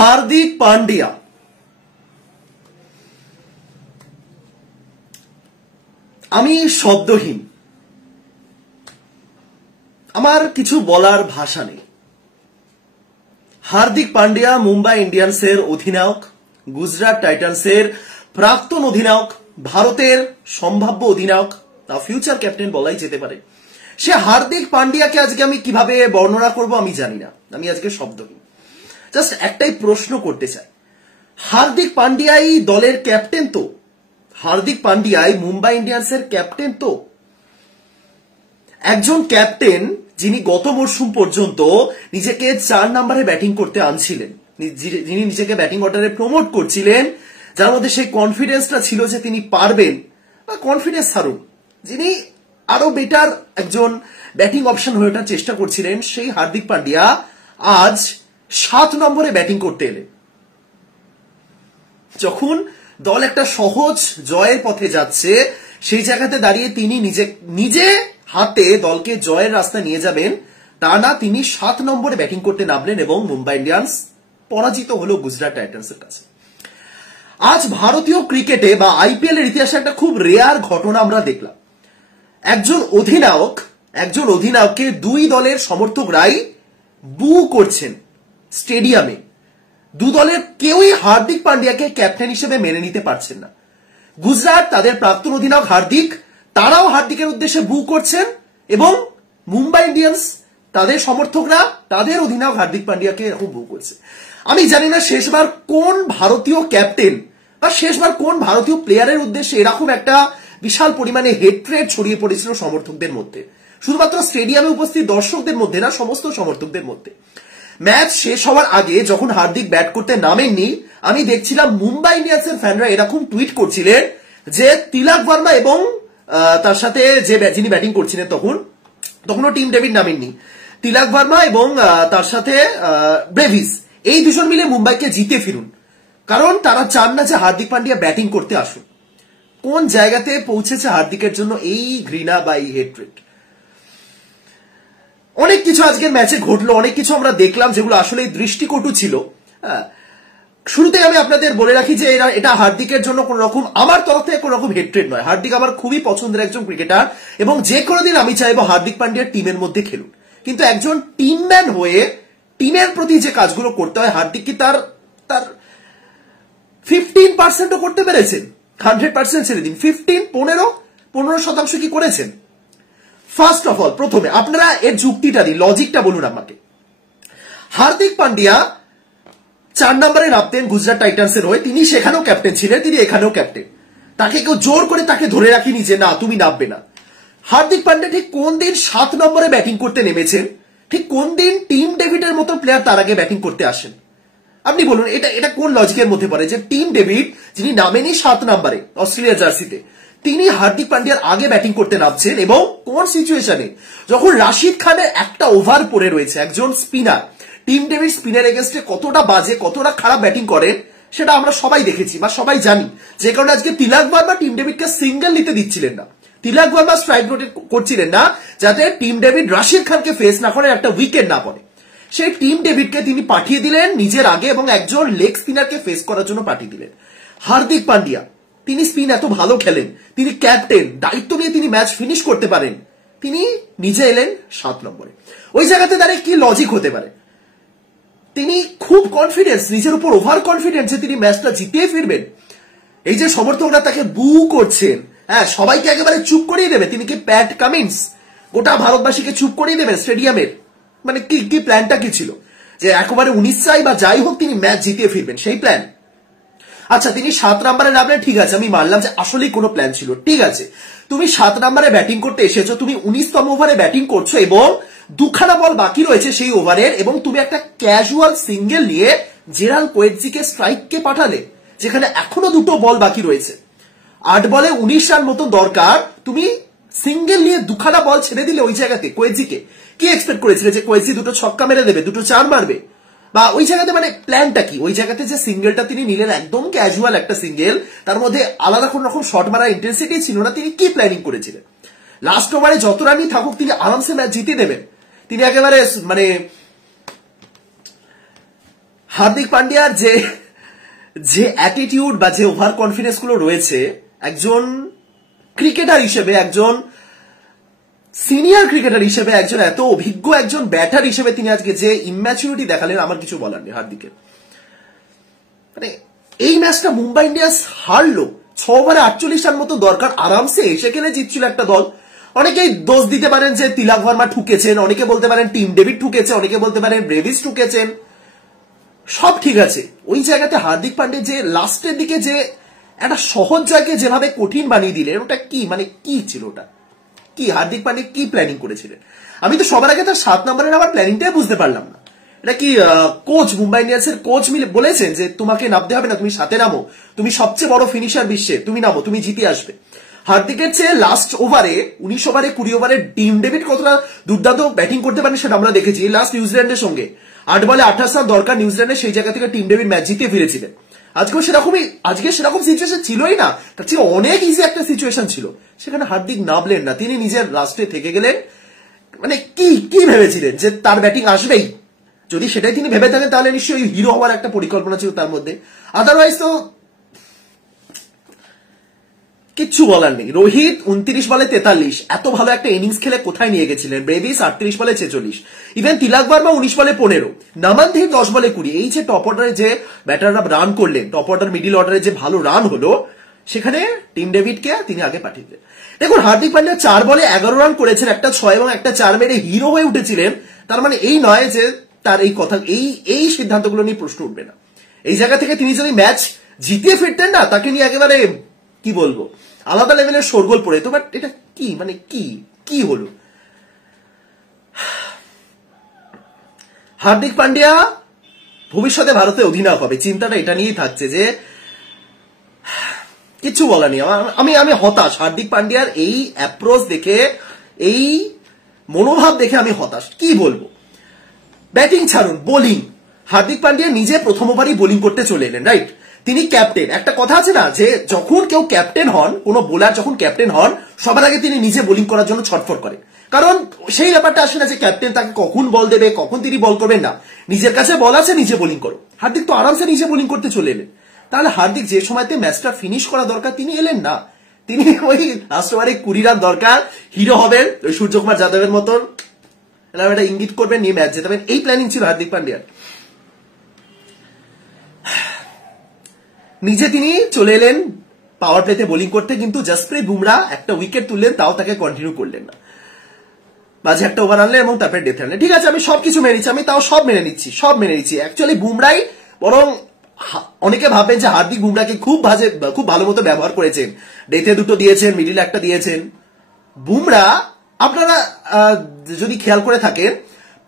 হার্দিক পান্ডিয়া আমি শব্দহীন, আমার কিছু বলার ভাষা নেই। হার্দিক পান্ডিয়া মুম্বাই ইন্ডিয়ান্সের অধিনায়ক, গুজরাট টাইটান্সের প্রাক্তন অধিনায়ক, ভারতের সম্ভাব্য অধিনায়ক, ফিউচার ক্যাপ্টেন বলাই যেতে পারে। সে হার্দিক পান্ডিয়াকে আজকে আমি কিভাবে বর্ণনা করব আমি জানি না, আমি আজকে শব্দহীন। জাস্ট একটাই প্রশ্ন করতে চাই, হার্দিক পান্ডিয়াই দলের ক্যাপ্টেন তো? হার্দিক পান্ডিয়াই মুম্বাই ইন্ডিয়ান্সের ক্যাপ্টেন তো? একজন ক্যাপ্টেন যিনি গত মরশুম পর্যন্ত নিজেকে 4 নম্বরে ব্যাটিং করতে আনছিলেন, যিনি নিজেকে ব্যাটিং অর্ডারে প্রমোট করছিলেন, যার মধ্যে সেই কনফিডেন্সটা ছিল যে তিনি পারবেন, বা কনফিডেন্স ছাড়ুন, যিনি আরো বেটার একজন ব্যাটিং অপশন হয়ে ওঠার চেষ্টা করছিলেন, সেই হার্দিক পান্ডিয়া আজ 7 নম্বরে ব্যাটিং করতে এলেন। যখন দল একটা সহজ জয়ের পথে যাচ্ছে, সেই জায়গাতে দাঁড়িয়ে তিনি নিজে হাতে দলকে জয়ের রাস্তায় নিয়ে যাবেন তা না, তিনি 7 নম্বরে ব্যাটিং করতে নামলেন এবং মুম্বাই ইন্ডিয়ান্স পরাজিত হলো গুজরাট টাইটান্সের কাছে। আজ ভারতীয় ক্রিকেটে বা আইপিএল এর ইতিহাসে একটা খুব রেয়ার ঘটনা আমরা দেখলাম। একজন অধিনায়ককে 2 দলের সমর্থকরাই বু করছেন স্টেডিয়ামে। 2 দলের কেউই হার্দিক পান্ডিয়াকে ক্যাপ্টেন হিসেবে মেনে নিতে পারছেন না। গুজরাট তাদের প্রাক্তন অধিনায়ক হার্দিক, তারাও হার্দিকের উদ্দেশ্যে বু করছেন, এবং মুম্বাই ইন্ডিয়ান্স তাদের সমর্থকরা তাদের অধিনায়ক হার্দিক পান্ডিয়াকে এরকম বু করছে। আমি জানি না শেষবার কোন ভারতীয় ক্যাপ্টেন বা শেষবার কোন ভারতীয় প্লেয়ারের উদ্দেশ্যে এরকম একটা বিশাল পরিমাণে হেট্রেড ছড়িয়ে পড়েছিল সমর্থকদের মধ্যে, শুধুমাত্র স্টেডিয়ামে উপস্থিত দর্শকদের মধ্যে না, সমস্ত সমর্থকদের মধ্যে। ম্যাচ শেষ হওয়ার আগে যখন হার্দিক ব্যাট করতে নামেননি, আমি দেখছিলাম মুম্বাই ইন্ডিয়ান্সের ফ্যানরা এরকম টুইট করছিলেন যে তিলক ভার্মা এবং তার সাথে যিনি ব্যাটিং করছিলেন তখনও টিম ডেভিড নামেননি, তিলক ভার্মা এবং তার সাথে ব্রেভিস, এই 2 জন মিলে মুম্বাইকে জিতে ফিরুন, কারণ তারা চান না যে হার্দিক পান্ডিয়া ব্যাটিং করতে আসুন। কোন জায়গাতে পৌঁছেছে হার্দিকের জন্য এই ঘৃণা বা এই হেট্রেড? অনেক কিছু আজকের ম্যাচে ঘটলো, অনেক কিছু আমরা দেখলাম যেগুলো আসলে দৃষ্টিকটু ছিল। শুরুতে আমি আপনাদের বলে রাখি যে এটা হার্দিকের জন্য কোন রকম, আমার তরফ থেকে কোন রকম হেট্রেড নয়। হার্দিক আমার খুবই পছন্দের একজন ক্রিকেটার, এবং যে কোনো দিন আমি চাইবো হার্দিক পান্ডিয়ার টিমের মধ্যে খেলুন। কিন্তু একজন টিমম্যান হয়ে টিমের প্রতি যে কাজগুলো করতে হয়, হার্দিক কি তার 15% করতে পেরেছেন? 100% ছেড়ে দিন, 15% কি করেছেন? ফার্স্ট অফ অল, প্রথমে আপনারা এর যুক্তিটা দিন, লজিকটা বলুন আমাকে। হার্দিক পান্ডিয়া 4 নম্বরে নামতেন গুজরাট টাইটান্সের হয়ে, তিনি সেখানেও ক্যাপ্টেন ছিলেন, তিনি এখানেও ক্যাপ্টেন। তাকে কেউ জোর করে তাকে ধরে রাখিনি যে না তুমি নামবে না। হার্দিক পান্ডিয়া ঠিক কোন দিন 7 নম্বরে ব্যাটিং করতে নেমেছেন? ঠিক কোন দিন টিম ডেভিডের মতো প্লেয়ার তার আগে ব্যাটিং করতে আসেন? আপনি বলুন, এটা কোন লজিকের মধ্যে পড়ে যে টিম ডেভিড, যিনি নামেনি 7 নম্বরে অস্ট্রেলিয়া জার্সিতে, তিনি হার্দিক পান্ডিয়ার আগে ব্যাটিং করতে নামছেন? এবং কোন সিচুয়েশনে? যখন রাশিদ খানের একটা ওভার পড়ে রয়েছে, একজন স্পিনার, টিম ডেভিড স্পিনের এগেনস্টে কতটা বাজে, কতটা খারাপ ব্যাটিং করেন সেটা আমরা সবাই দেখেছি বা সবাই জানি। যে কারণে আজকে তিলক ভার্মা টিম ডেভিডকে সিঙ্গেল নিতে দিচ্ছিলেন না, তিলক ভার্মা স্ট্রাইক রোটেট করছিলেন না, যাতে টিম ডেভিড রাশিদ খানকে ফেস না করে, একটা উইকেট না পড়ে। সেই টিম ডেভিডকে তিনি পাঠিয়ে দিলেন নিজের আগে, এবং একজন লেগ স্পিনারকে ফেস করার জন্য পাঠিয়ে দিলেন। হার্দিক পান্ডিয়া, তিনি স্পিন এত ভালো খেলেন, তিনি ক্যাপ্টেন, দায়িত্ব নিয়ে তিনি ম্যাচ ফিনিশ করতে পারেন, তিনি নিজে এলেন 7 নম্বরে। ওই জায়গাতে দাঁড়িয়ে কি লজিক হতে পারে? তিনি খুব কনফিডেন্স, নিজের উপর ওভার কনফিডেন্স যে তিনি ম্যাচটা জিতিয়ে ফিরবেন। এই যে সমর্থকরা তাকে বু করছেন, হ্যাঁ, সবাইকে একেবারে চুপ করিয়ে দেবে, তিনি কি প্যাট কামিন্স গোটা ভারতবাসীকে চুপ করিয়ে দেবেন স্টেডিয়ামের? মানে কি প্ল্যানটা কি ছিল? যে একেবারে 19 চাই বা যাই হোক তিনি ম্যাচ জিতিয়ে ফিরবেন, সেই প্ল্যান? আচ্ছা, তিনি 7 নম্বরে নামলেন, ঠিক আছে, আমি মানলাম যে আসলেই কোনো প্ল্যান ছিল। ঠিক আছে, তুমি 7 নম্বরে ব্যাটিং করতে এসেছো, তুমি 19তম ওভারে ব্যাটিং করছো এবং 2খানা বল বাকি রয়েছে সেই ওভারের, এবং তুমি একটা ক্যাজুয়াল সিঙ্গেল নিয়ে জেরাল কোয়েটজিকে স্ট্রাইককে পাঠালে, যেখানে এখনো 2টো বল বাকি রয়েছে, 8 বলে 19 রান মতো দরকার, তুমি সিঙ্গেল নিয়ে 2খানা বল ছেড়ে দিলে ওই জায়গাতে কোয়েটজিকে। কি এক্সপেক্ট করেছিলে যে কোয়েটজি 2টো ছক্কা মেরে দেবে, 2টো 4 মারবে? বা ওই জায়গাতে মানে প্ল্যানটা কি? ওই জায়গাতে যে সিঙ্গেলটা তিনি নিলেন, একদম ক্যাজুয়াল একটা সিঙ্গেল, তার মধ্যে আলাদা কোন রকম শট মারার ইন্টেন্সিটি ছিল না, তিনি কি প্ল্যানিং করেছিলেন? লাস্ট ওভারে যত রানই থাকুক তিনি আরামসে ম্যাচ জিতে দেবেন, তিনি একেবারে মানে হার্দিক পান্ডিয়ার যে যে অ্যাটিটিউড বা যে ওভার কনফিডেন্স গুলো রয়েছে, একজন ক্রিকেটার হিসেবে, একজন সিনিয়র ক্রিকেটার হিসেবে, একজন এত অভিজ্ঞ একজন ব্যাটার হিসেবে তিনি আজকে যে ইম্যাচুরিটি দেখালেন, আমার কিছু বলার নেই হার্দিকের। মানে এই ম্যাচটা মুম্বাই ইন্ডিয়ান্স হারলো, 6 ওভারে 48 রান মতো দরকার, আরামসে এসে খেলে জিতছিল একটা দল। অনেকেই দোষ দিতে পারেন যে তিলক ভার্মা ঠুকেছেন, অনেকে বলতে পারেন টিম ডেভিড ঠুকেছে, অনেকে বলতে পারেন ব্রেভিস ঠুকেছেন, সব ঠিক আছে। ওই জায়গাতে হার্দিক পান্ডে যে লাস্টের দিকে যে একটা সহজ জায়গাকে যেভাবে কঠিন বানিয়ে দিলেন, ওটা কি মানে কি ছিল ওটা? কি হার্দিক পান্ডে কি প্ল্যানিং করেছিলেন? আমি তো সবার আগে তার 7 নম্বরের আবার প্ল্যানিংটাই বুঝতে পারলাম না। এটা কি কোচ, মুম্বাই ইন্ডিয়ান্সের কোচ মিলে বলেছেন যে তোমাকে নামতে হবে না, তুমি সাথে নামো, তুমি সবচেয়ে বড় ফিনিশার বিশ্বে, তুমি নামো, তুমি জিতে আসবে। হার্দিকের চেয়ে লাস্ট ওভারে 19 ওভারে 20 ওভারে টিম ডেভিড কতটা দুর্দান্ত ব্যাটিং করতে পারেন সেটা আমরা দেখেছি লাস্ট নিউজিল্যান্ডের সঙ্গে। 8 বলে 28 রান দরকার নিউজিল্যান্ডের, সেই জায়গা থেকে টিম ডেভিড ম্যাচ জিতে ফিরেছিলেন। আজকেও সেরকমই, আজকে সেরকম সিচুয়েশন ছিলই না, তার চেয়ে অনেক ইজি একটা সিচুয়েশন ছিল, সেখানে হার্দিক নামলেন না, তিনি নিজের লাস্টে থেকে গেলেন। মানে কি কি ভেবেছিলেন যে তার ব্যাটিং আসবেই? যদি সেটাই তিনি ভেবে থাকেন তাহলে নিশ্চয়ই হিরো হওয়ার একটা পরিকল্পনা ছিল তার মধ্যে, আদারওয়াইজ তো কিচ্ছু বলার নেই। রোহিত 29 বলে 43, এত ভালো একটা ইনিংস খেলে কোথায় নিয়ে গেছিলেন? ব্রেভিস 38 বলে 46, ইভেন তিলক ভার্মা 19 বলে 15, নামানধীর 10 বলে 20। এই যে টপ অর্ডারে যে ব্যাটাররা রান করলেন, টপ অর্ডার মিডিল অর্ডারে যে ভালো রান হলো, সেখানে টিম ডেভিডকে তিনি আগে পাঠিয়ে দিলেন। দেখুন হার্দিক পান্ডিয়া 4 বলে 11 রান করেছেন, একটা 6 এবং একটা 4 মেরে হিরো হয়ে উঠেছিলেন। তার মানে এই নয় যে তার এই কথা, এই সিদ্ধান্তগুলো নিয়ে প্রশ্ন উঠবে না। এই জায়গা থেকে তিনি যদি ম্যাচ জিতিয়ে ফিরতেন না, তাকে নিয়ে একেবারে কি বলবো, আলাদা লেভেলের শোরগোল পড়ে। তো বাট এটা কি মানে কি কি হলো? হার্দিক পান্ডিয়া ভবিষ্যতে ভারতের অধিনায়ক হবে, চিন্তাটা এটা নিয়েই থাকছে যে কিছু বলা নেই। আমি হতাশ হার্দিক পান্ডিয়ার এই অ্যাপ্রোচ দেখে, এই মনোভাব দেখে আমি হতাশ। কি বলবো, ব্যাটিং ছাড়ুন, বোলিং, হার্দিক পান্ডিয়া নিজে প্রথম ওভারই বোলিং করতে চলে এলেন, রাইট? তিনি ক্যাপ্টেন। একটা কথা আছে না যে যখন কেউ ক্যাপ্টেন হন, কোন বোলার যখন ক্যাপ্টেন হন, সবার আগে তিনি নিজে বোলিং করার জন্য ছটফট করেন, কারণ সেই ব্যাপারটা আসে না যে ক্যাপ্টেন তাকে কখন বল দেবে, কখন তিনি বল করবেন না, নিজের কাছে বল আছে, নিজে বোলিং করো। হার্দিক তো আরামসে নিজে বোলিং করতে চলে এলেন। তাহলে হার্দিক যে সময়তে ম্যাচটা ফিনিশ করা দরকার তিনি এলেন না, তিনি ওই লাস্ট ওভারে 20 রান দরকার, হিরো হবেন, ওই সূর্যকুমার যাদবের মতন একটা ইঙ্গিত করবেন, নিয়ে ম্যাচ জেতাবেন, এই প্ল্যানিং ছিল হার্দিক পান্ডিয়ার। নিজে তিনি চলে এলেন পাওয়ার প্লেতে বোলিং করতে, কিন্তু জসপ্রীত বুমরা একটা উইকেট তুললেন, তাও তাকে কন্টিনিউ করলেন না, মাঝে একটা ওভার আনলেন এবং তারপরে ডেথ আনলেন। ঠিক আছে, আমি সবকিছু মেনে নিচ্ছি, আমি তাও সব মেনে নিচ্ছি। অ্যাকচুয়ালি বুমরাই বরং, অনেকে ভাবেন যে হার্দিক বুমরাকে খুব ভালো মতো ব্যবহার করেছেন, ডেথে 2টো দিয়েছেন, মিডিলে একটা দিয়েছেন। বুমরা আপনারা যদি খেয়াল করে থাকেন,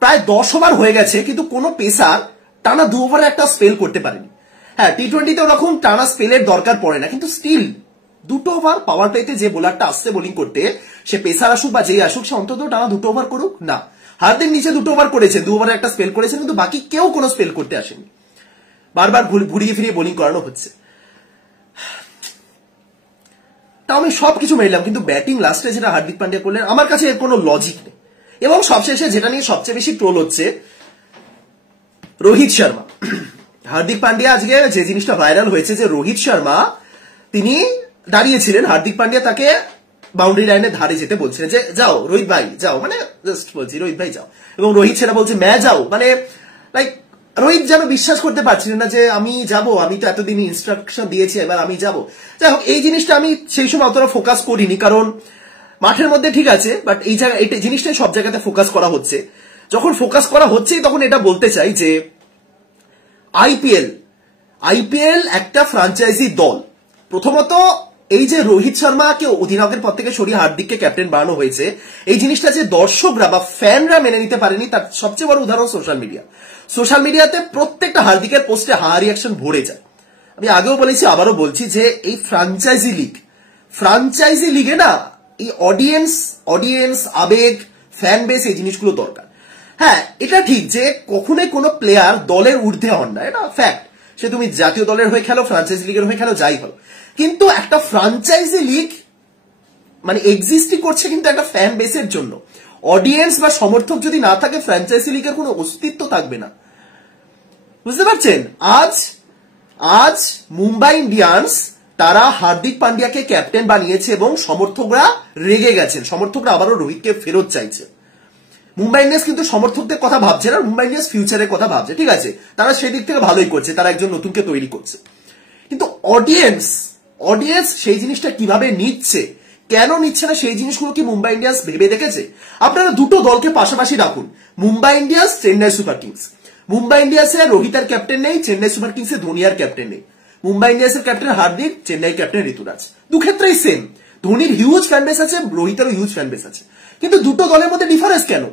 প্রায় 10 ওভার হয়ে গেছে, কিন্তু কোনো পেসার টানা 2 ওভারে একটা স্পেল করতে পারেনি। হ্যাঁ, টি-20তে ওরকম টানা স্পেলের দরকার পড়ে না, কিন্তু স্টিল 2টো ওভার পাওয়ার প্লেতে যে বোলারটা আসছে বোলিং করতে, সে পেসার আসুক বা যেই আসুক, সে অন্তত টানা 2টো ওভার করুক না। হার্দিক নিচে 2টো ওভার করেছেন, 2 ওভারে একটা স্পেল করেছেন, কিন্তু বাকি কেউ কোনো স্পেল করতে আসেনি, বারবার ঘুরিয়ে ফিরিয়ে বোলিং করানো হচ্ছে। তাও আমি সবকিছু মেলাম, কিন্তু ব্যাটিং লাস্টে যেটা হার্দিক পান্ডিয়া করলেন, আমার কাছে এর কোনো লজিক নেই। এবং সবশেষে যেটা নিয়ে সবচেয়ে বেশি ট্রোল হচ্ছে, রোহিত শর্মা। হার্দিক পান্ডিয়া আজকে যে জিনিসটা ভাইরাল হয়েছে, যে রোহিত শর্মা তিনি দাঁড়িয়েছিলেন, হার্দিক পান্ডিয়া তাকে বাউন্ডারি লাইনের ধারে যেতে বলছিলেন যে যাও রোহিত ভাই যাও, মানে জাস্ট বলছি রোহিত ভাই যাও, এবং রোহিত সেটা বলছে ম্যা যাও, মানে লাইক রোহিত যেন বিশ্বাস করতে পারছিলেন না যে আমি যাব, আমি তো এতদিন ইনস্ট্রাকশন দিয়েছি, এবার আমি যাব। যাই হোক, এই জিনিসটা আমি সেই সময় অতটা ফোকাস করিনি, কারণ মাঠের মধ্যে ঠিক আছে, বাট এই জায়গায় এই জিনিসটাই সব জায়গাতে ফোকাস করা হচ্ছে। যখন ফোকাস করা হচ্ছে, তখন এটা বলতে চাই যে আইপিএল একটা ফ্রাঞ্চাইজি দল। প্রথমত এই যে রোহিত শর্মাকে অধিনায়কের পদ থেকে সরিয়ে হার্দিককে ক্যাপ্টেন বানানো হয়েছে, এই জিনিসটা যে দর্শকরা বা ফ্যানরা মেনে নিতে পারেনি, তার সবচেয়ে বড় উদাহরণ সোশ্যাল মিডিয়াতে প্রত্যেকটা হার্দিকের পোস্টে হা রিয়াকশন ভরে যায়। আমি আগেও বলেছি, আবারও বলছি যে এই ফ্রাঞ্চাইজি লিগে না, এই অডিয়েন্স আবেগ, ফ্যান বেস, এই জিনিসগুলো দরকার। হ্যাঁ, এটা ঠিক যে কখনোই কোনো প্লেয়ার দলের ঊর্ধ্বে হন না, এটা ফ্যাক্ট। সে তুমি জাতীয় দলের হয়ে খেলো, ফ্রাঞ্চাইজি লিগের হয়ে খেলো, যাই হলো, কিন্তু একটা ফ্রাঞ্চাইজি লিগ মানে এক্সিস্টই করছে কিন্তু একটা ফ্যান বেসের জন্য। অডিয়েন্স বা সমর্থক যদি না থাকে, ফ্র্যাঞ্চাইজি লিগের কোনো অস্তিত্ব থাকবে না। বুঝতে পারছেন? আজ আজ মুম্বাই ইন্ডিয়ান্স তারা হার্দিক পান্ডিয়াকে ক্যাপ্টেন বানিয়েছে এবং সমর্থকরা রেগে গেছেন, সমর্থকরা আবারও রোহিতকে ফেরত চাইছে। মুম্বাই ইন্ডিয়ান্স কিন্তু সমর্থকদের কথা ভাবছে না, মুম্বাই ইন্ডিয়ান্স ফিউচারের কথা ভাবছে। ঠিক আছে, তারা সেদিক থেকে ভালোই করছে, তারা একজন নতুনকে তৈরি করছে। কিন্তু অডিয়েন্স সেই জিনিসটা কিভাবে নিচ্ছে, কেন নিচ্ছে না, সেই জিনিসগুলো কি মুম্বাই ইন্ডিয়ান্স ভেবে দেখেছে? আপনারা দুটো দলকে পাশাপাশি রাখুন, Mumbai Indians, Chennai super kings. Mumbai ইন্ডিয়ান্সে রোহিত আর ক্যাপ্টেন নেই, চেন্নাই সুপার কিংসে ধোনি আর ক্যাপ্টেন নেই। মুম্বাই ইন্ডিয়ান্সের ক্যাপ্টেন হার্দিক, চেন্নাই ক্যাপ্টেন ঋতুরাজ। দু ক্ষেত্রেই সেম, ধোনির হিউজ ফ্যান বেস আছে, রোহিতেরও হিউজ ফ্যান বেস আছে। কিন্তু দুটো দলের মধ্যে ডিফারেন্স কেন?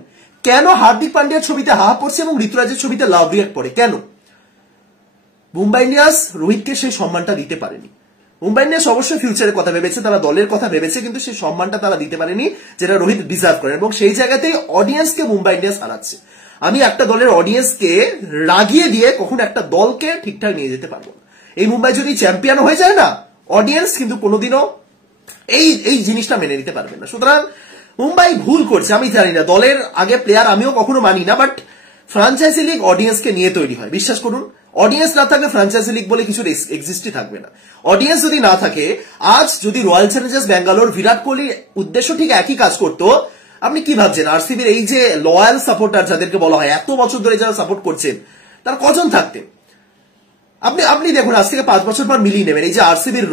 কেন হার্দিক পান্ডিয়ার ছবিতে হা পড়ছে এবং ঋতুরাজের ছবিতে লাভ রিয়াক্ট পড়ে? কেন? মুম্বাই ইন্ডিয়ান্স রোহিতকে সেই সম্মানটা দিতে পারেনি। মুম্বাই ইন্ডিয়ান্স অবশ্যই ফিউচারের কথা ভেবেছে, তারা দলের কথা ভেবেছে, কিন্তু সেই সম্মানটা তারা দিতে পারেনি যেটা রোহিত ডিজার্ভ করেন, এবং সেই জায়গাতেই অডিয়েন্সকে মুম্বাই ইন্ডিয়ান্স হারাচ্ছে। আমি একটা দলের অডিয়েন্সকে রাগিয়ে দিয়ে কখনো একটা দলকে ঠিকঠাক নিয়ে যেতে পারবো না। এই মুম্বাই যদি চ্যাম্পিয়ন হয়ে যায় না, অডিয়েন্স কিন্তু কোনোদিনও এই জিনিসটা মেনে নিতে পারবে না। সুতরাং মুম্বাই ভুল করছে, আমি জানি না, দলের আগে প্লেয়ার আমিও কখনো মানি না, বাট ফ্র্যাঞ্চাইজি লিগ অডিয়েন্সকে নিয়ে তৈরি হয়, বিশ্বাস করুন। অডিয়েন্স না থাকলে ফ্র্যাঞ্চাইজি লিগ বলে কিছু এক্সিস্টই থাকবে না। অডিয়েন্স যদি না থাকে, আজ যদি রয়্যাল চ্যালেঞ্জার্স ব্যাঙ্গালোর বিরাট কোহলির উদ্দেশ্য ঠিক একই কাজ করতো, আপনি কি ভাবছেন আরসিবির এই যে লয়াল সাপোর্টার যাদেরকে বলা হয়, এত বছর ধরে যারা সাপোর্ট করছেন, তারা কজন থাকতেন? আপনি দেখুন, আজ থেকে 5 বছর পর মিলিয়ে নেবেন, এই যে আরসিবির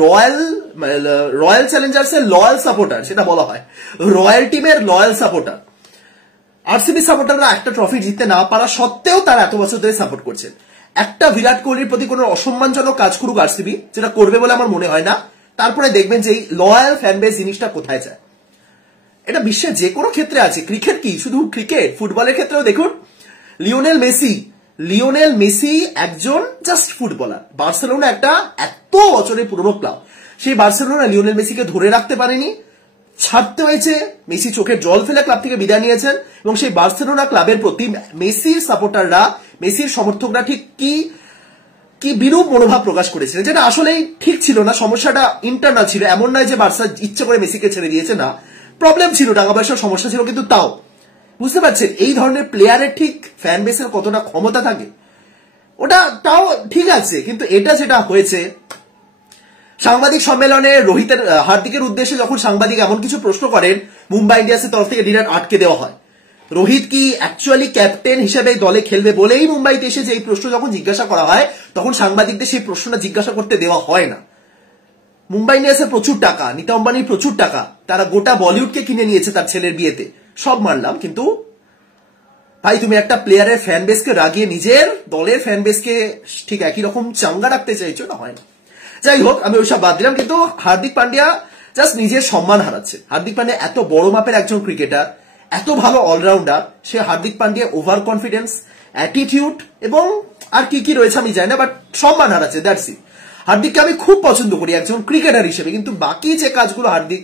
রয়্যাল চ্যালেঞ্জার্স এর লয়াল সাপোর্টার, সেটা বলা হয় রয়্যাল টিমের লয়াল সাপোর্টার, আরসিবি সাপোর্টাররা একটা ট্রফি জিততে না পারা সত্ত্বেও তারা এত বছর ধরে সাপোর্ট করছেন। একটা বিরাট কোহলির প্রতি কোনো অসম্মানজনক কাজ করুক আরসিবি, যেটা করবে বলে আমার মনে হয় না, তারপরে দেখবেন যে এই লয়াল ফ্যান বেস জিনিসটা কোথায় যায়। এটা বিশ্বের যে কোনো ক্ষেত্রে আছে, ক্রিকেট কি শুধু ক্রিকেট, ফুটবলের ক্ষেত্রেও দেখুন, লিওনেল মেসি একজন জাস্ট ফুটবলার। বার্সেলোনা একটা এত বছরের পুরনো ক্লাব, সেই বার্সেলোনা লিওনেল মেসিকে ধরে রাখতে পারেনি, ছাড়তে হয়েছে, মেসি চোখের জল ফেলে ক্লাব থেকে বিদায় নিয়েছেন, এবং সেই বার্সেলোনা ক্লাবের প্রতি মেসির সাপোর্টাররা, মেসির সমর্থকরা ঠিক কি বিরূপ মনোভাব প্রকাশ করেছিলেন, যেটা আসলেই ঠিক ছিল না। সমস্যাটা ইন্টারনাল ছিল, এমন নয় যে বার্সা ইচ্ছে করে মেসিকে ছেড়ে দিয়েছে, না, প্রবলেম ছিল, টাকা পয়সার সমস্যা ছিল, কিন্তু তাও বুঝতে পারছেন এই ধরনের প্লেয়ারের ঠিক ফ্যান বেসের কতটা ক্ষমতা থাকে, ওটা তাও ঠিক আছে। কিন্তু এটা যেটা হয়েছে, সাংবাদিক সম্মেলনে হার্দিকের উদ্দেশ্যে যখন সাংবাদিক এমন কিছু প্রশ্ন করেন, মুম্বাই ইন্ডিয়ান্সের তরফ থেকে ডিরেক্ট আটকে দেওয়া হয়। রোহিত কি অ্যাকচুয়ালি ক্যাপ্টেন হিসেবে দলে খেলবে বলেই মুম্বাইতে এসে যে এই প্রশ্ন যখন জিজ্ঞাসা করা হয়, তখন সাংবাদিকদের সেই প্রশ্নটা জিজ্ঞাসা করতে দেওয়া হয় না। মুম্বাই ইন্ডিয়ান্সের প্রচুর টাকা, নীতা আম্বানির প্রচুর টাকা, তারা গোটা বলিউডকে কিনে নিয়েছে তার ছেলের বিয়েতে, সব মানলাম, কিন্তু ভাই তুমি একটা প্লেয়ারের ফ্যান বেসকে রাগিয়ে নিজের দলের ফ্যান বেসকে ঠিক একই রকম চাঙ্গা রাখতে চাইছো, না হয় না। যাই হোক, আমি ওইসব বাদ দিলাম, কিন্তু হার্দিক পান্ডিয়া জাস্ট নিজের সম্মান হারাচ্ছে। হার্দিক পান্ডিয়া এত বড় মাপের একজন ক্রিকেটার, এত ভালো অলরাউন্ডার, সে Hardik Pandya over confidence, attitude এবং আর কি রয়েছে আমি জানি না, বাট সম্মান হারাচ্ছে, দ্যাটস ইট। হার্দিককে আমি খুব পছন্দ করি একজন ক্রিকেটার হিসেবে, কিন্তু বাকি যে কাজগুলো হার্দিক,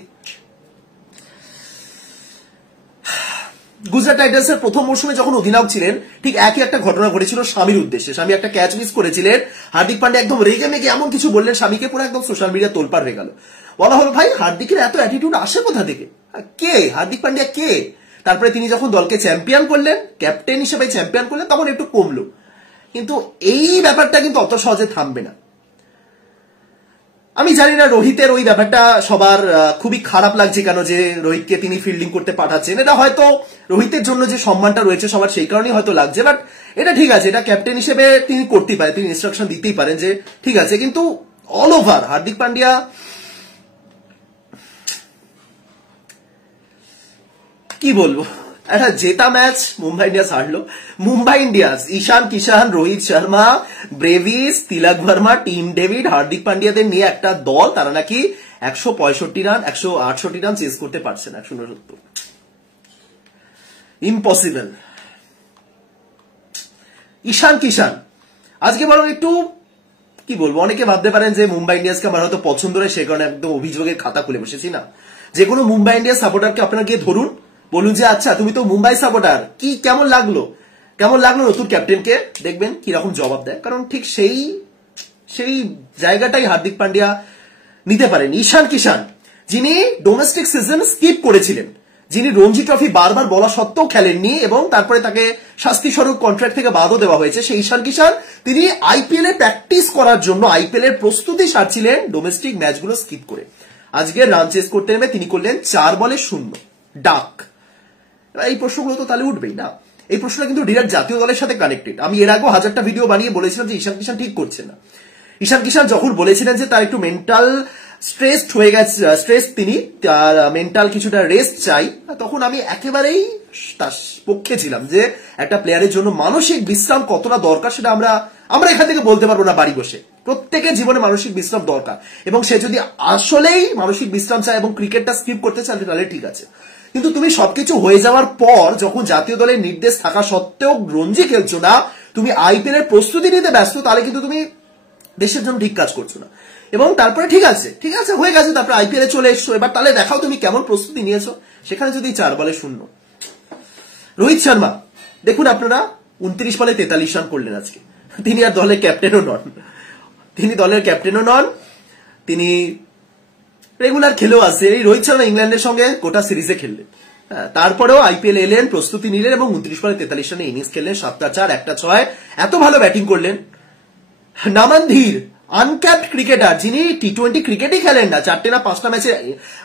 গুজরাট টাইটান্সের প্রথম মৌসুমে যখন অধিনায়ক ছিলেন, ঠিক একই একটা ঘটনা ঘটেছিল স্বামীর উদ্দেশ্যে। স্বামী একটা ক্যাচ মিস করেছিলেন, হার্দিক পান্ডিয়া একদম রেগে মেগে এমন কিছু বললেন, স্বামীকে পুরো একদম সোশ্যাল মিডিয়া তোলপাড় হয়ে গেল। বলা হলো ভাই হার্দিকের এত অ্যাটিটিউড আসে কোথা থেকে, কে হার্দিক পান্ডিয়া কে? তারপরে তিনি যখন দলকে চ্যাম্পিয়ন করলেন, ক্যাপ্টেন হিসেবে চ্যাম্পিয়ন করলেন, তখন একটু কমলো, কিন্তু এই ব্যাপারটা কিন্তু অত সহজে থামবে না। আমি জানি না রোহিতের ওই ব্যাপারটা সবার খুবই খারাপ লাগছে কেন, যে রোহিতকে তিনি ফিল্ডিং করতে পাঠাচ্ছেন। এটা হয়তো রোহিতের জন্য যে সম্মানটা রয়েছে সবার, সেই কারণেই হয়তো লাগছে, বাট এটা ঠিক আছে, এটা ক্যাপ্টেন হিসেবে তিনি করতেই পারেন, তিনি ইনস্ট্রাকশন দিতেই পারেন যে ঠিক আছে। কিন্তু অল ওভার হার্দিক পান্ডিয়া কি বলবো, একটা জেতা ম্যাচ মুম্বাই ইন্ডিয়ান্স হারলো। Mumbai Indians Ishan Kishan, Rohit Sharma, Brevis, Tilak Varma, Tim David, Hardik পান্ডিয়াদের নিয়ে একটা দল, তারা নাকি 165 রান 168 রান চেস করতে পারছে না, 169, ইম্পসিবল। ঈশান কিষান আজকে বরং একটু কি বলবো, অনেকে ভাবতে পারেন যে মুম্বাই ইন্ডিয়ান্সকে আমার হয়তো পছন্দ নয়, সে কারণে একদম অভিযোগের খাতা খুলে বসেছি, না। যে কোনো মুম্বাই ইন্ডিয়ান্স সাপোর্টারকে আপনারা গিয়ে ধরুন, বলুন যে আচ্ছা তুমি তো মুম্বাই সাপোর্টার, কি কেমন লাগলো নতুন ক্যাপ্টেনকে, দেখবেন কিরকম জবাব দেয়। কারণ ঠিক সেই জায়গাটাই হার্দিক পান্ডিয়া নিতে পারেন। ঈশান কিষান যিনি ডোমেস্টিক সিজন স্কিপ করেছিলেন, যিনি রঞ্জি ট্রফি বারবার বলা সত্ত্বেও খেলেননি এবং তারপরে তাকে শাস্তিস্বরূপ কন্ট্রাক্ট থেকে বাদও দেওয়া হয়েছে, সেই ঈশান কিষান তিনি আইপিএল এ প্র্যাকটিস করার জন্য আইপিএল এর প্রস্তুতি সারছিলেন ডোমেস্টিক ম্যাচগুলো স্কিপ করে। আজকে রান চেস করতে নেমে তিনি করলেন 4 বলে 0 ডাক। এই প্রশ্নগুলো তো তাহলে উঠবেই না, এই প্রশ্নটা কিন্তু ডিরেক্ট জাতীয় দলের সাথে কানেক্টেড। আমি এর আগেও 1000টা ভিডিও বানিয়ে বলেছিলাম যে ঈশান কিষান ঠিক করছে না। ঈশান কিষান যখন বলেছিলেন যে তার একটু মেন্টাল স্ট্রেসড হয়ে গেছে, স্ট্রেস, তিনি তার মেন্টাল কিছুটা রেস্ট চাই, তখন আমি একেবারেই তার পক্ষে ছিলাম যে একটা প্লেয়ারের জন্য মানসিক বিশ্রাম কতটা দরকার সেটা আমরা এখান থেকে বলতে পারবো না বাড়ি বসে। প্রত্যেকের জীবনে মানসিক বিশ্রাম দরকার, এবং সে যদি আসলেই মানসিক বিশ্রাম চায় এবং ক্রিকেটটা স্কিপ করতে চায় তাহলে ঠিক আছে। কিন্তু তুমি সবকিছু হয়ে যাওয়ার পর যখন জাতীয় দলের নির্দেশ থাকা সত্ত্বেও রঞ্জি খেলছো না, তুমি আইপিএল এর প্রস্তুতি নিতে ব্যস্ত, তাহলে কিন্তু তুমি দেশের জন্য ঠিক কাজ করছো না। এবং তারপরে ঠিক আছে হয়ে গেছে, তারপরে আইপিএল এ চলে এসছো, এবার তাহলে দেখাও তুমি কেমন প্রস্তুতি নিয়েছো। সেখানে যদি 4 বলে 0। রোহিত শর্মা দেখুন, আপনারা 29 বলে 43 রান করলেন আজকে। তিনি আর দলের ক্যাপ্টেনও নন, তিনি রেগুলার খেলেও আছে। এই রোহিত শর্মা ইংল্যান্ডের সঙ্গে গোটা সিরিজে খেললেন, তারপরেও আইপিএল এলেন, প্রস্তুতি নিলেন এবং 29 বলে 43 রানে ইনিংস খেললেন, 7টা 4 1টা 6, এত ভালো ব্যাটিং করলেন। নামান ধীর আনক্যাপড ক্রিকেটার, যিনি টি-20 ক্রিকেটই খেলেন না, 4টে না 5টা ম্যাচে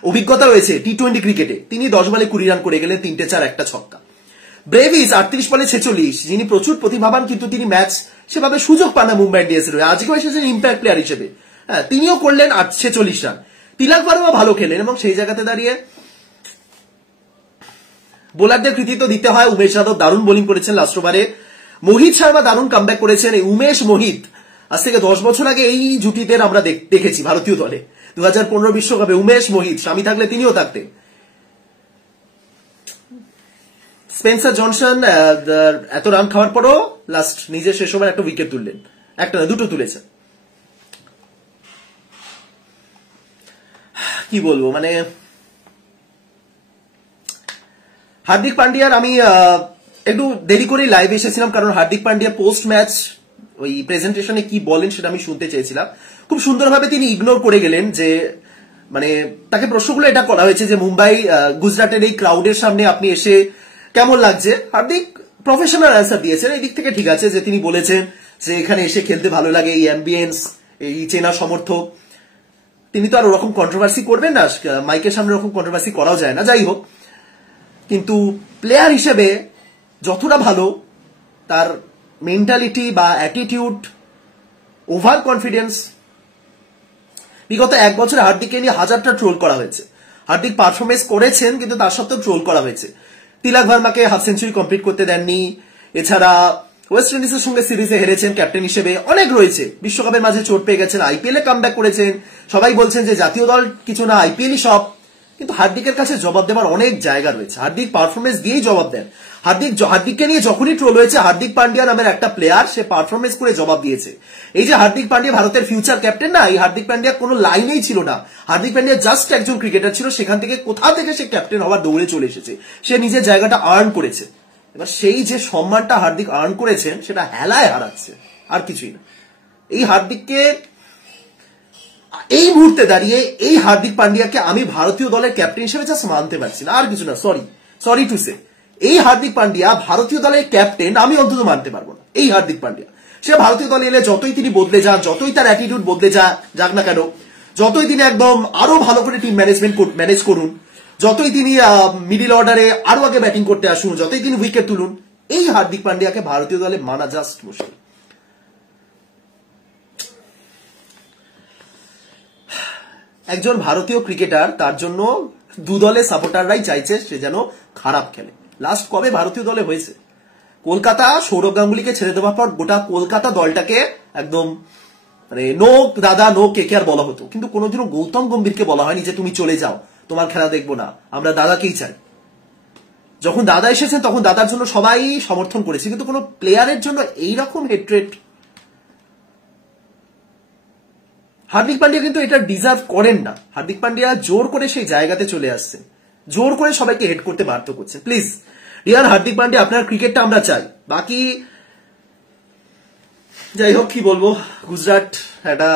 অভিজ্ঞতা রয়েছে টি-20 ক্রিকেটে, তিনি 10 বলে 20 রান করে গেলেন, 3টে 4 1টা ছক্কা। ব্রেভিস 38 বলে 46, যিনি প্রচুর প্রতিভাবান কিন্তু তিনি ম্যাচ সেভাবে সুযোগ পান না মুম্বাই ইন্ডিয়ান্সের হয়ে, আজকেও এসেছেন ইম্প্যাক্ট প্লেয়ার হিসেবে, তিনিও করলেন 46 রান। তিলক ভার্মা ভালো খেলেন এবং সেই জায়গাতে দাঁড়িয়ে বোলারদের কৃতিত্ব দিতে হয়। উমেশ যাদব দারুণ বোলিং করেছেন লাস্ট ওভারে, মোহিত শর্মা দারুণ কামব্যাক করেছেন। এই উমেশ মোহিত আজ থেকে 10 বছর আগে এই জুটিদের আমরা দেখেছি ভারতীয় দলে, 2015 বিশ্বকাপে উমেশ মোহিত, স্বামী থাকলে তিনিও থাকতেন। স্পেন্সার জনসন এত রান খাওয়ার পরও লাস্ট নিজের শেষ ওভার একটা উইকেট তুললেন, একটা না 2টো তুলেছেন। কি বলবো, মানে হার্দিক পান্ডিয়ার আমি একটু দেরি করে লাইভ এসেছিলাম, কারণ হার্দিক পান্ডিয়া পোস্ট ম্যাচ ওই প্রেজেন্টেশনে কি বলেন সেটা আমি শুনতে চেয়েছিলাম। খুব সুন্দরভাবে তিনি ইগনোর করে গেলেন যে, মানে তাকে প্রশ্নগুলো এটা করা হয়েছে যে মুম্বাই গুজরাটের এই ক্রাউডের সামনে আপনি এসে কেমন লাগছে। হার্দিক প্রফেশনাল অ্যান্সার দিয়েছেন, এই দিক থেকে ঠিক আছে যে তিনি বলেছেন যে এখানে এসে খেলতে ভালো লাগে, এই অ্যাম্বিয়েন্স, এই চেনা সমর্থক। তিনি তো আর ওরকম কন্ট্রোভার্সি করবেন না, মাইকের সামনে ওরকম কন্ট্রোভার্সি করাও যায় না, যাই হোক। কিন্তু প্লেয়ার হিসেবে যতটা ভালো, তার মেন্টালিটি বা অ্যাটিটিউড, ওভার কনফিডেন্স, বিগত 1 বছরে হার্দিককে নিয়ে 1000টা ট্রোল করা হয়েছে। হার্দিক পারফরমেন্স করেছেন কিন্তু তার সত্ত্বেও ট্রোল করা হয়েছে। তিলক ভার্মাকে হাফ সেঞ্চুরি কমপ্লিট করতে দেননি, এছাড়া ওয়েস্ট ইন্ডিজের সঙ্গে সিরিজে হেরেছেন ক্যাপ্টেন হিসেবে, অনেক রয়েছে। বিশ্বকাপের মাঝে চোট পেয়ে গেছেন, আইপিএল এ কামব্যাক করেছেন, সবাই বলছেন যে জাতীয় দল কিছু না, আইপিএলই সব। কিন্তু হার্দিকের কাছে জবাব দেওয়ার অনেক জায়গা রয়েছে, হার্দিক পারফরমেন্স দিয়েই জবাব দেন। হার্দিককে নিয়ে যখনই ট্রোল হয়েছে, হার্দিক পান্ডিয়া নামের একটা প্লেয়ার সে পারফরমেন্স করে জবাব দিয়েছে। এই যে হার্দিক পান্ডিয়া ভারতের ফিউচার ক্যাপ্টেন না, এই হার্দিক পান্ডিয়া কোনো লাইনেই ছিল না। হার্দিক পান্ডিয়া জাস্ট একজন ক্রিকেটার ছিল, সেখান থেকে কোথা থেকে সে ক্যাপ্টেন হওয়ার দৌড়ে চলে এসেছে, সে নিজের জায়গাটা আর্ন করেছে। এবার সেই যে সম্মানটা হার্দিক আর্ন করেছেন সেটা হেলায় হারাচ্ছে, আর কিছুই না। এই হার্দিককে এই মুহূর্তে দাঁড়িয়ে এই হার্দিক পান্ডিয়াকে আমি ভারতীয় দলের ক্যাপ্টেন হিসেবে জাস্ট মানতে পারছি না, আর কিছু না। সরি টু সে, এই হার্দিক পান্ডিয়া ভারতীয় দলের ক্যাপ্টেন আমি অন্তত মানতে পারবো না। এই হার্দিক পান্ডিয়া সে ভারতীয় দলে এলে যতই তিনি বদলে যান, যতই তার অ্যাটিটিউড বদলে যাক না কেন, যতই তিনি একদম আরো ভালো করে টিম ম্যানেজ করুন, যতই তিনি মিডিল অর্ডারে আরো আগে ব্যাটিং করতে আসুন, যতই তিনি উইকেট তুলুন, এই হার্দিক পান্ডিয়াকে ভারতীয় দলে মানা জাস্ট মুশকিল। একজন ভারতীয় ক্রিকেটার, তার জন্য দু দলের সাপোর্টাররাই চাইছে সে যেন খারাপ খেলে। লাস্ট কবে ভারতীয় দলে হয়েছে? কলকাতা সৌরভ গাঙ্গুলিকে ছেড়ে দেওয়ার পর গোটা কলকাতা দলটাকে একদম মানে নো দাদা নো কেকেআর বলা হতো, কিন্তু কোনোদিনও গৌতম গম্ভীরকে বলা হয়নি যে তুমি চলে যাও, তোমার খেলা দেখবো না, আমরা দাদাকেই চাই। যখন দাদা এসেছেন তখন দাদার জন্য সবাই সমর্থন করেছে, কিন্তু কোনো প্লেয়ারের জন্য এইরকম হেট্রেট হার্দিক পান্ডিয়া কিন্তু এটা ডিজার্ভ করেন না। হার্দিক পান্ডিয়া জোর করে সেই জায়গাতে চলে আসছেন, জোর করে সবাইকে হেড করতে বাধ্য করছেন। প্লিজ ডিয়ার হার্দিক পান্ডিয়া, আপনার ক্রিকেটটা আমরা চাই। বাকি যাই হোক, কি বলবো, গুজরাট একটা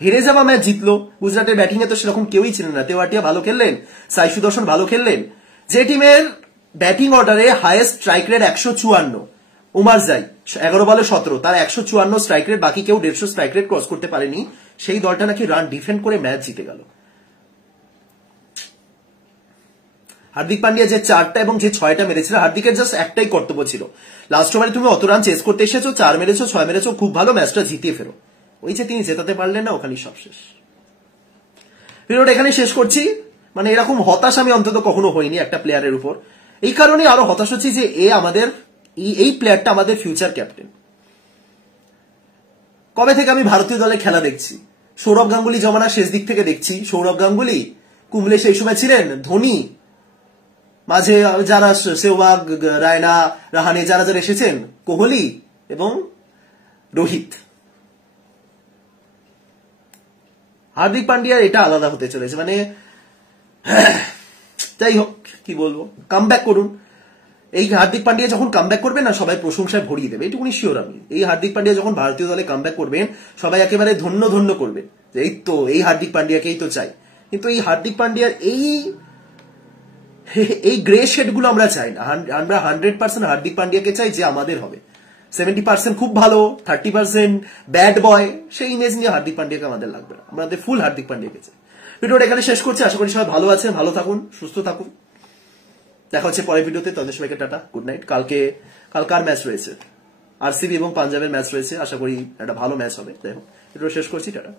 হেরে যাওয়া ম্যাচ জিতলো। গুজরাটের ব্যাটিং এ তো সেরকম কেউই ছিলেন না। তেওয়াটিয়া ভালো খেললেন, সাই সুদর্শন ভালো খেললেন, যে টিমের ব্যাটিং অর্ডারে হাইয়েস্ট স্ট্রাইক রেট 154, উমার জাই 11 বলে 17, তার 154 স্ট্রাইক রেট, বাকি কেউ 150 স্ট্রাইক রেট ক্রস করতে পারেনি। সেই দলটা নাকি রান ডিফেন্ড করে ম্যাচ জিতে গেল। হার্দিক পান্ডিয়া যে 4টা এবং যে 6টা মেরেছিল, হার্দিকের জাস্ট একটাই কর্তব্য ছিল, লাস্ট ওভারে তুমি অত রান চেস করতে এসেছো, 4 মেরেছো 6 মেরেছো, খুব ভালো, ম্যাচটা জিতিয়ে ফেরো। ওই যে তিনি জেতাতে পারলেন না, ওখানেই সব শেষ। ভিডিওটা এখানে শেষ করছি। মানে এরকম হতাশ আমি অন্তত কখনো হইনি একটা প্লেয়ারের উপর। এই কারণে আরো হতাশ হচ্ছি যে এই প্লেয়ারটা আমাদের ফিউচার ক্যাপ্টেন। কবে থেকে আমি ভারতীয় দলে খেলা দেখছি, সৌরভ গাঙ্গুলি জমানা শেষ দিক থেকে দেখছি। সৌরভ গাঙ্গুলি, কুম্বলে সেই সময় ছিলেন, ধোনি, মাঝে যারা সেহবাগ, রায়না, রাহানে যারা যারা এসেছেন, কোহলি এবং রোহিত। হার্দিক পান্ডিয়ার এটা আলাদা হতে চলেছে। মানে যাই হোক, কি বলবো, কামব্যাক করুন। এই হার্দিক পান্ডিয়া যখন কামব্যাক করবে না, সবাই প্রশংসায় ভরিয়ে দেবে, এটুকুনি শিওর আমি। এই হার্দিক পান্ডিয়া যখন ভারতীয় দলে কামব্যাক করবেন, সবাই একেবারে ধন্য ধন্য করবেন, এই তো এই হার্দিক পান্ডিয়াকেই তো চাই। কিন্তু এই হার্দিক পান্ডিয়ার এই গ্রে শেড গুলো আমরা চাই না। আমরা 100% হার্দিক পান্ডিয়াকে চাই যে আমাদের হবে। 70% খুব ভালো, 30% ব্যাড বয়, সেই ইমেজ নিয়ে হার্দিক পান্ডিয়াকে আমাদের লাগবে না। আমাদের ফুল হার্দিক পান্ডিয়াকে চাই। ভিডিওটা এখানে শেষ করছি। আশা করি সবাই ভালো আছেন, ভালো থাকুন, সুস্থ থাকুন। দেখা হচ্ছে পরের ভিডিওতে। তাদের সবাইকে টাটা, গুড নাইট। কালকার ম্যাচ রয়েছে, আরসিবি এবং পাঞ্জাবের ম্যাচ রয়েছে। আশা করি একটা ভালো ম্যাচ হবে। যাই হোক, ভিডিও শেষ করছি, টাটা।